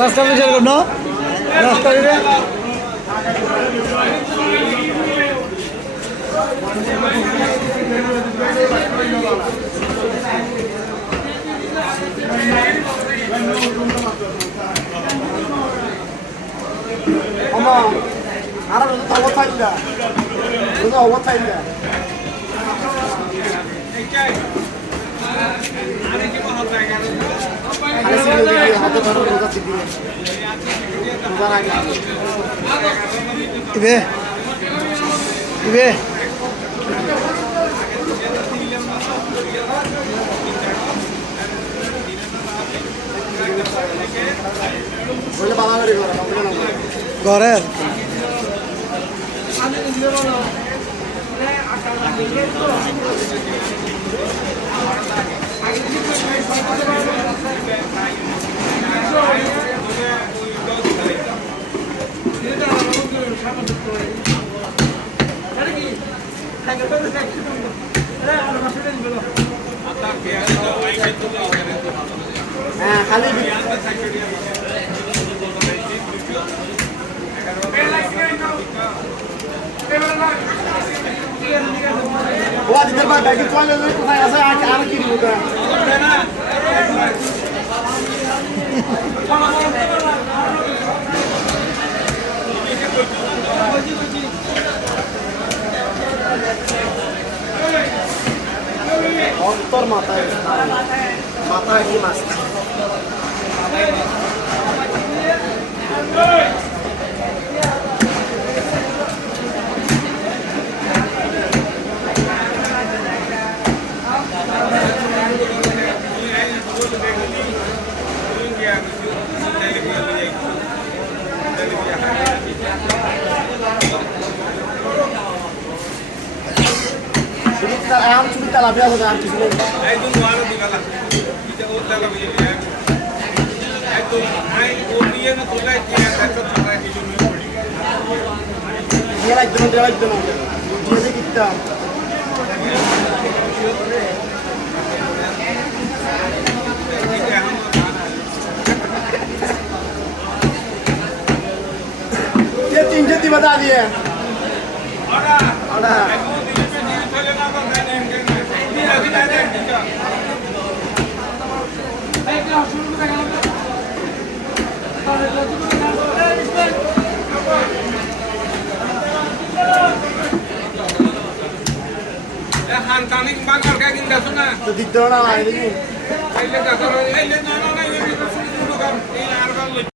রাস্তা বিচার করুন রাস্তা আর অবস্থা অবস্থা ইবে ইবে ঘরের খালি ওয়া দিতে পারে ব্যাগে চলে যায় কোথায় আছে আর কি দিব না অন্তর মাথায় মাথায় কি মাছ I'm too tell about that. I don't want to develop. It's all television. I only know to like that's a thing you know. You like them. You take it down. ये तीन जल्दी बता दिए Hantaning bangkar kayak gini dah sunnah. Tidak ada lagi. Ini dah kalau ini